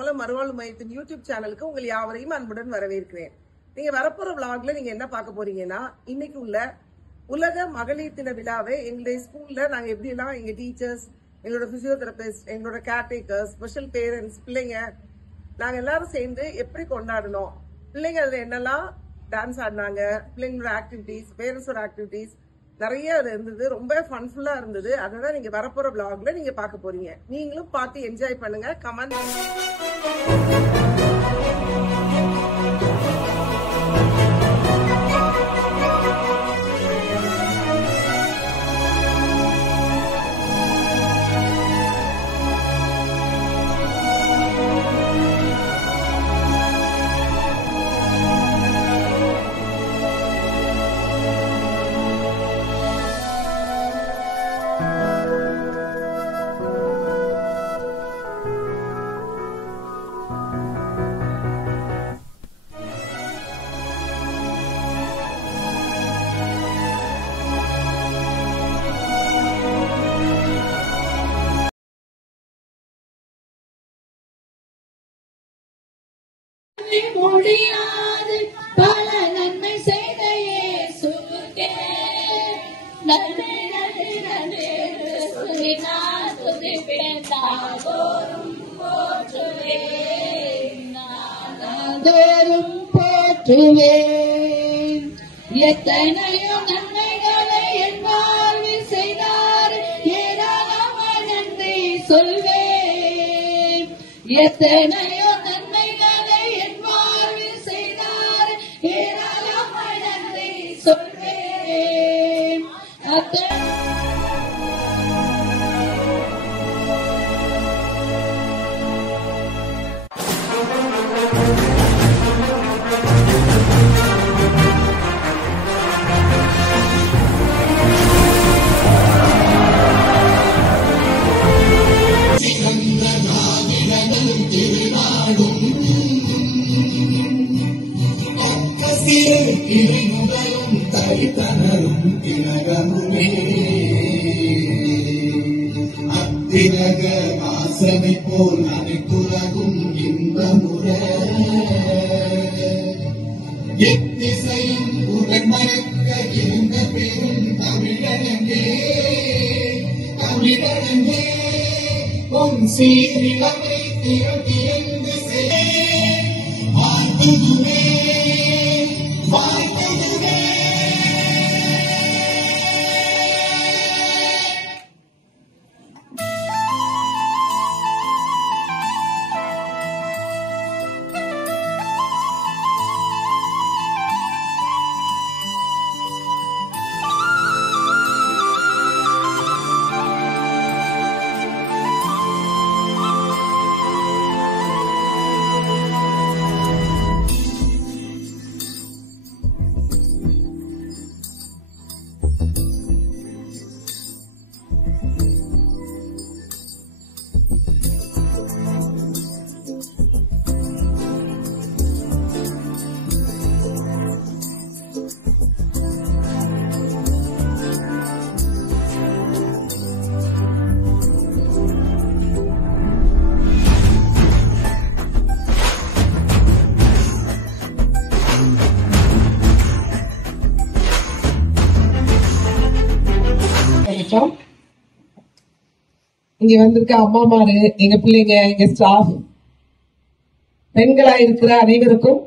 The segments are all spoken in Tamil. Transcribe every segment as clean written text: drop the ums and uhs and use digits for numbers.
கமலம் மறுவாழ்வு மையத்தின் யூடியூப் சேனலுக்கு உங்கள் யாவரையும் அன்புடன் வரவேற்கிறேன். நீங்க வரப்போற விளாக்ல நீங்க என்ன பார்க்க போறீங்கன்னா, இன்னைக்கு உள்ள உலக மகளிர் தின விழாவை எங்களுடைய ஸ்கூல்ல நாங்க எப்படி எல்லாம் எங்க டீச்சர்ஸ், எங்களோட பிசியோதெரபிஸ்ட், எங்களோட கேர்டேக்கர்ஸ், ஸ்பெஷல் பேரண்ட்ஸ், பிள்ளைங்க நாங்க எல்லாரும் சேர்ந்து எப்படி கொண்டாடணும், பிள்ளைங்க அதுல என்னெல்லாம் டான்ஸ் ஆடினாங்க, பிள்ளைங்களோட ஆக்டிவிட்டிஸ், பேரண்ட்ஸோட ஆக்டிவிட்டிஸ் நிறைய இருந்தது. ரொம்ப ஃபன்ஃபுல்லா இருந்தது. அதான் நீங்க வரப்போற விளாக்ல நீங்க பார்க்க போறீங்க. நீங்களும் பார்த்து என்ஜாய் பண்ணுங்க. கமெண்ட் முடியாது பல நன்மை செய்த இயேசுவுக்கே நன்றி நன்றி நன்றி சொல்லி நான் துதிப்பேன். நாள்தோறும் போற்றுவேன், நாள்தோறும் போற்றுவேன். எத்தனையோ நன்மைகளை என் வாழ்வில் செய்தார், ஏராளமாய் நன்றி சொல்வேன். எத்தனையோ சொல்வேன். அத்திரக வாசனை போல் அனைத்துலகும் இன்பமுற எத்திசையும் உடன்மறக்க இருந்த பெரும் தமிழனங்கே தமிழனங்கே உன் சீர்நிலைமை திரட்டியந்து வாழ்த்துதுவே வாழ்த்துதுவே. இங்க வந்திருக்க அம்மாமாரு, எங்க பிள்ளைங்க, எங்க ஸ்டாஃப், பெண்களா இருக்கிற அனைவருக்கும்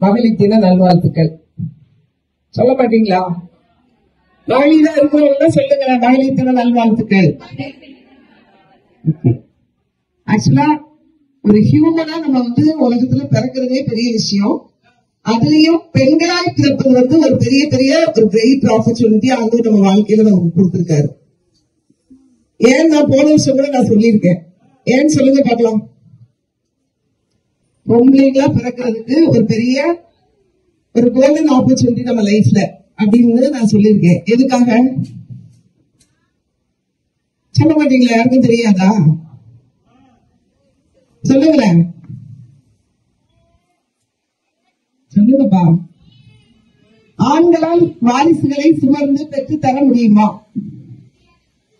மகளிர் தின நல்வாழ்த்துக்கள். சொல்ல மாட்டீங்களா? மகளிரா இருக்கிறவங்க சொல்லுங்க, மகளிர் தின நல்வாழ்த்துக்கள். ஆக்சுவலா ஒரு ஹியூமனா நம்ம உலகத்துல பிறக்கிறதே பெரிய விஷயம். அதுலயும் பெண்களாய் பிறப்பது ஒரு பெரிய பெரிய ஒரு கிரேட் ஆப்பர்ச்சுனிட்டி நம்ம வாழ்க்கையில நமக்கு கொடுத்திருக்காரு. ஏன் நான் போன வருஷம் கூட நான் சொல்லியிருக்கேன். ஏன்னு சொல்லுங்க பார்க்கலாம். பொம்பளைங்களா பிறக்கிறதுக்கு ஒரு பெரிய ஒரு கோல்டன் ஆப்பர்ச்சுனிட்டி நம்ம லைஃப்ல அப்படின்னு நான் சொல்லியிருக்கேன். எதுக்காக சொல்ல மாட்டீங்களா? யாருக்கும் தெரியாதா? சொல்லுங்களேன், சொல்லுங்கப்பா. ஆண்களால் வாரிசுகளை சுமர்ந்து பெற்று தர முடியுமா?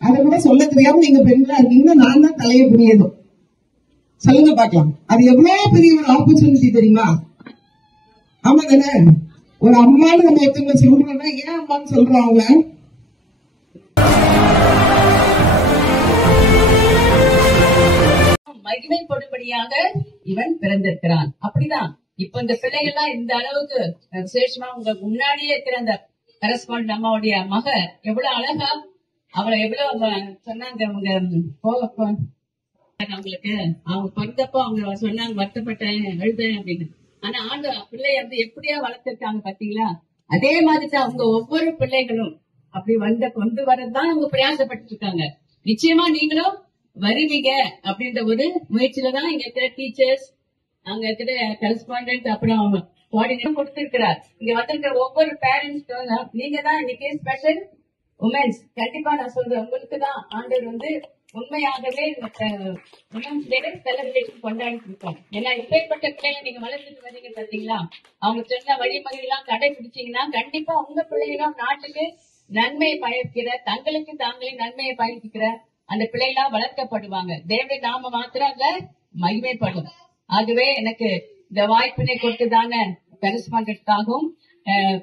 அதை கூட சொல்ல தெரியாம நீங்க பெண்களா இருக்கீங்கன்னா நான் தான் தலையை புரியணும். சொல்லுங்க பார்க்கலாம். அது எவ்வளவு பெரிய ஒரு ஆப்பர்ச்சுனிட்டி தெரியுமா? ஆமா தானே? ஒரு அம்மான்னு நம்ம ஒருத்தவங்க சொல்றோம்னா ஏன் அம்மான்னு சொல்றோம் அவங்க? மகிமைப்படும்படியாக இவன் பிறந்திருக்கிறான். அப்படிதான் இப்ப இந்த பிள்ளைகள்லாம் இந்த அளவுக்கு விசேஷமா உங்க முன்னாடியே இருக்கிற அந்த கரஸ்பாண்ட் அம்மாவுடைய மக எவ்வளவு அழகா அவளை எவ்வளவு சொன்னாங்க. அவங்க அவங்களுக்கு அவங்க பிறந்தப்போ அவங்க சொன்னாங்க வருத்தப்பட்டேன் எழுதேன் அப்படின்னு. ஆனா ஆண்டு பிள்ளைய வந்து எப்படியா வளர்த்திருக்காங்க பாத்தீங்களா? அதே மாதிரிதான் அவங்க ஒவ்வொரு பிள்ளைகளும் அப்படி கொண்டு வரதான் அவங்க பிரயாசப்பட்டு இருக்காங்க. நிச்சயமா நீங்களும் வருவீங்க அப்படின்ற ஒரு முயற்சியில தான் இங்க இருக்கிற டீச்சர்ஸ், அங்க இருக்கிற கரஸ்பாண்டன்ட், அப்புறம் கோஆர்டினேட்டர் கொடுத்திருக்கிறார். இங்க வந்திருக்கிற ஒவ்வொரு பேரண்ட்ஸ் நீங்க தான் இன்னைக்கு ஸ்பெஷல் உமன்ஸ். கண்டிப்பா நான் சொல்றேன், உங்களுக்கு தான் ஆண்டவர் வந்து உண்மையாகவே உமன்ஸ் டே செலிப்ரேஷன் கொண்டாடிட்டு இருக்கோம். ஏன்னா இப்பேற்பட்ட பிள்ளைங்க நீங்க வளர்த்துட்டு வரீங்க பாத்தீங்களா? அவங்க சொன்ன வழிமுறை எல்லாம் கடைபிடிச்சீங்கன்னா கண்டிப்பா உங்க பிள்ளைகளும் நாட்டுக்கு நன்மையை பயக்கிற, தங்களுக்கு தாங்களே நன்மையை பயக்கிற அந்த பிள்ளைகளா வளர்க்கப்படுவாங்க. தேவனுடைய நாம மாத்திரம் அங்க மகிமைப்படும். ஆகவே எனக்கு இந்த வாய்ப்பினை கொடுத்ததான கரஸ்பாண்டன்ட்காகவும்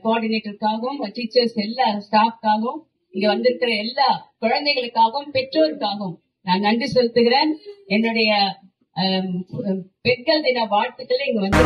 கோஆர்டினேட்டருக்காகவும் டீச்சர்ஸ் எல்லா ஸ்டாஃப்காகவும் இங்க வந்திருக்கிற எல்லா குழந்தைகளுக்காகவும் பெற்றோருக்காகவும் நான் நன்றி செலுத்துகிறேன். என்னுடைய பெண்கள் தின வாழ்த்துக்களை இங்க வந்து